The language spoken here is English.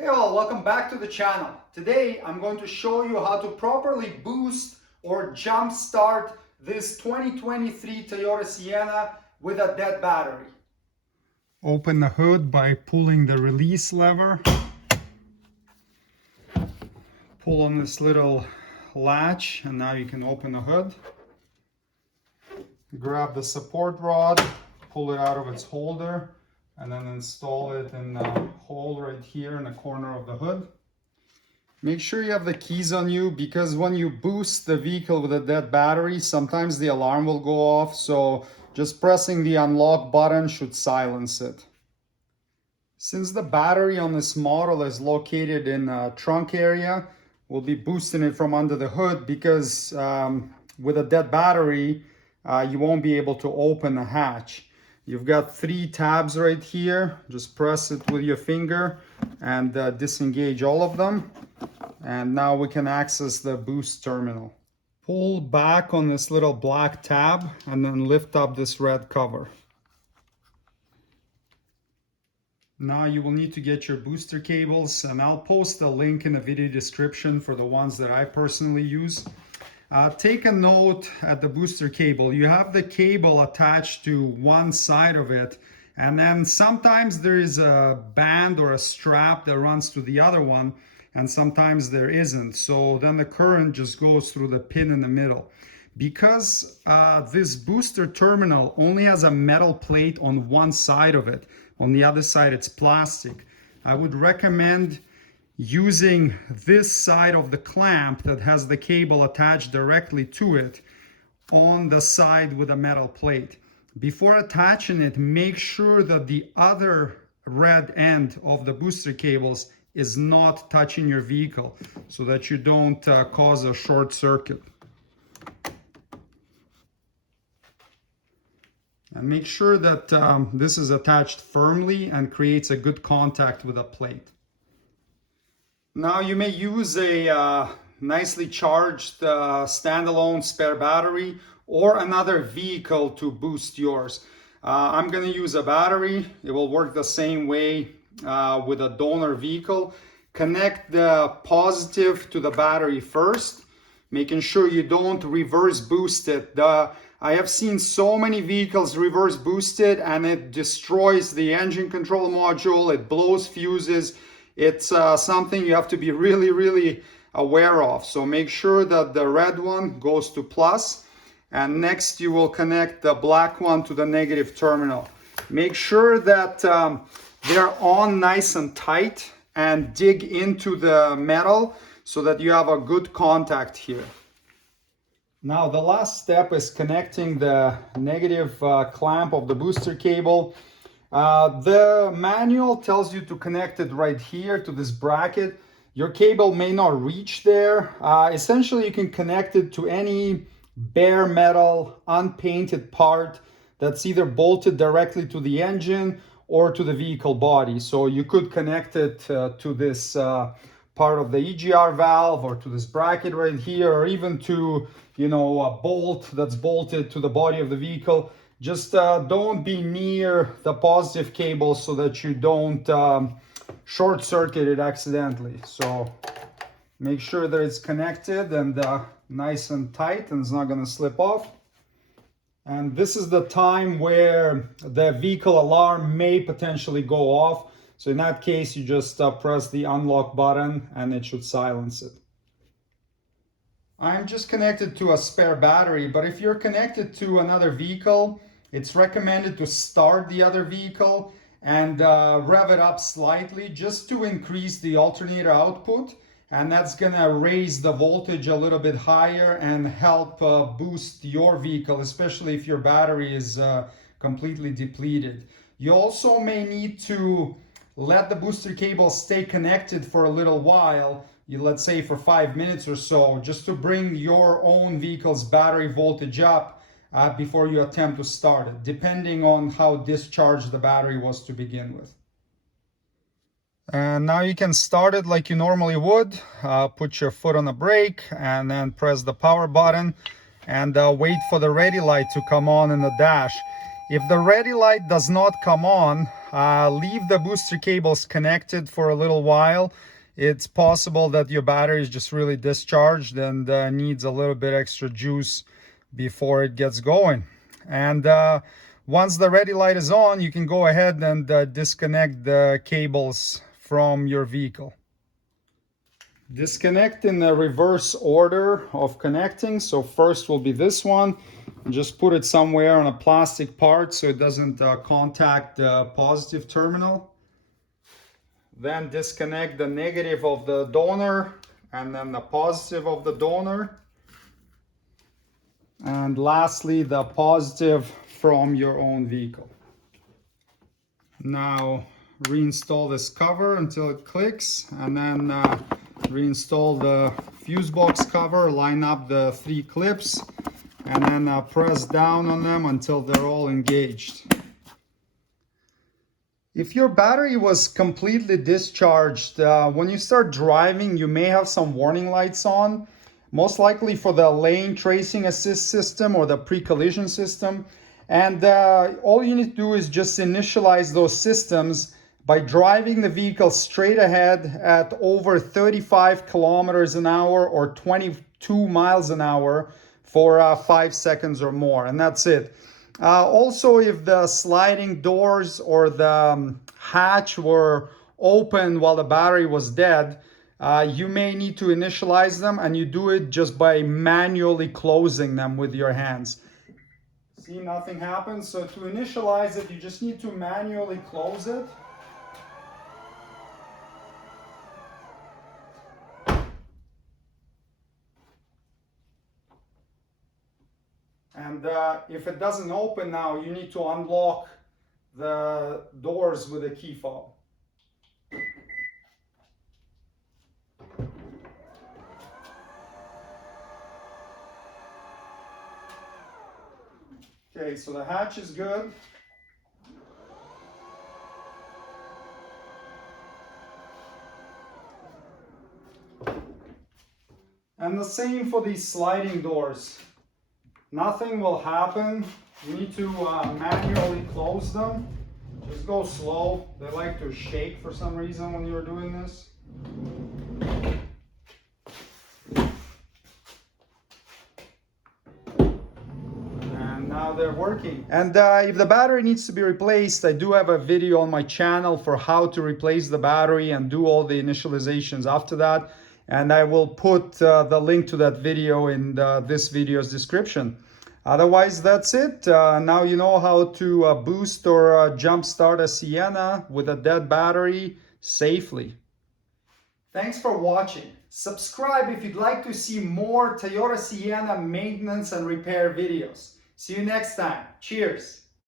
Hey all, welcome back to the channel. Today I'm going to show you how to properly boost or jump start this 2023 Toyota Sienna with a dead battery. Open the hood by pulling the release lever. Pull on this little latch and now you can open the hood. Grab the support rod, pull it out of its holder, and then install it in the hole right here in the corner of the hood. Make sure you have the keys on you, because when you boost the vehicle with a dead battery, sometimes the alarm will go off, so just pressing the unlock button should silence it. Since the battery on this model is located in the trunk area, we'll be boosting it from under the hood, because with a dead battery, you won't be able to open the hatch. You've got 3 tabs right here. Just press it with your finger and disengage all of them. And now we can access the boost terminal. Pull back on this little black tab and then lift up this red cover. Now you will need to get your booster cables, and I'll post a link in the video description for the ones that I personally use. Take a note at the booster cable. You have the cable attached to one side of it, and then sometimes there is a band or a strap that runs to the other one, and sometimes there isn't. So then the current just goes through the pin in the middle. Because this booster terminal only has a metal plate on one side of it, on the other side it's plastic, I would recommend using this side of the clamp that has the cable attached directly to it on the side with a metal plate. Before attaching it, make sure that the other red end of the booster cables is not touching your vehicle, so that you don't cause a short circuit. And make sure that this is attached firmly and creates a good contact with a plate. Now you may use a nicely charged standalone spare battery or another vehicle to boost yours. I'm going to use a battery. It will work the same way with a donor vehicle. Connect the positive to the battery first, making sure you don't reverse boost it. I have seen so many vehicles reverse boosted and it destroys the engine control module, it blows fuses. It's something you have to be really aware of. So make sure that the red one goes to plus, and next you will connect the black one to the negative terminal. Make sure that they're on nice and tight, and dig into the metal so that you have a good contact here. Now the last step is connecting the negative clamp of the booster cable. The manual tells you to connect it right here to this bracket. Your cable may not reach there. Essentially you can connect it to any bare metal unpainted part that's either bolted directly to the engine or to the vehicle body. So you could connect it to this part of the EGR valve, or to this bracket right here, or even to, you know, a bolt that's bolted to the body of the vehicle. Just don't be near the positive cable so that you don't short circuit it accidentally. So make sure that it's connected and nice and tight and it's not going to slip off. And this is the time where the vehicle alarm may potentially go off. So in that case, you just press the unlock button and it should silence it. I'm just connected to a spare battery, but if you're connected to another vehicle, it's recommended to start the other vehicle and rev it up slightly just to increase the alternator output. And that's gonna raise the voltage a little bit higher and help boost your vehicle, especially if your battery is completely depleted. You also may need to let the booster cable stay connected for a little while, let's say for 5 minutes or so, just to bring your own vehicle's battery voltage up before you attempt to start it, depending on how discharged the battery was to begin with. And now you can start it like you normally would. Put your foot on the brake and then press the power button and wait for the ready light to come on in the dash. If the ready light does not come on, leave the booster cables connected for a little while. It's possible that your battery is just really discharged and needs a little bit extra juice before it gets going. And once the ready light is on, you can go ahead and disconnect the cables from your vehicle. Disconnect in the reverse order of connecting. So first will be this one. And just put it somewhere on a plastic part so it doesn't contact the positive terminal. Then disconnect the negative of the donor and then the positive of the donor. And lastly, the positive from your own vehicle. Now reinstall this cover until it clicks, and then reinstall the fuse box cover, line up the 3 clips, and then press down on them until they're all engaged. If your battery was completely discharged, when you start driving, you may have some warning lights on, most likely for the lane tracing assist system or the pre-collision system. And all you need to do is just initialize those systems by driving the vehicle straight ahead at over 35 kilometers an hour or 22 miles an hour for 5 seconds or more, and that's it. Also, if the sliding doors or the hatch were open while the battery was dead, you may need to initialize them, and you do it just by manually closing them with your hands. See, nothing happens. So to initialize it, you just need to manually close it. And if it doesn't open now, you need to unlock the doors with a key fob. Okay, so the hatch is good. And the same for these sliding doors. Nothing will happen. You need to manually close them. Just go slow. They like to shake for some reason when you're doing this. Now they're working. And if the battery needs to be replaced, I do have a video on my channel for how to replace the battery and do all the initializations after that. And I will put the link to that video in this video's description. Otherwise, that's it. Now you know how to boost or jump start a Sienna with a dead battery safely. Thanks for watching. Subscribe if you'd like to see more Toyota Sienna maintenance and repair videos. See you next time. Cheers.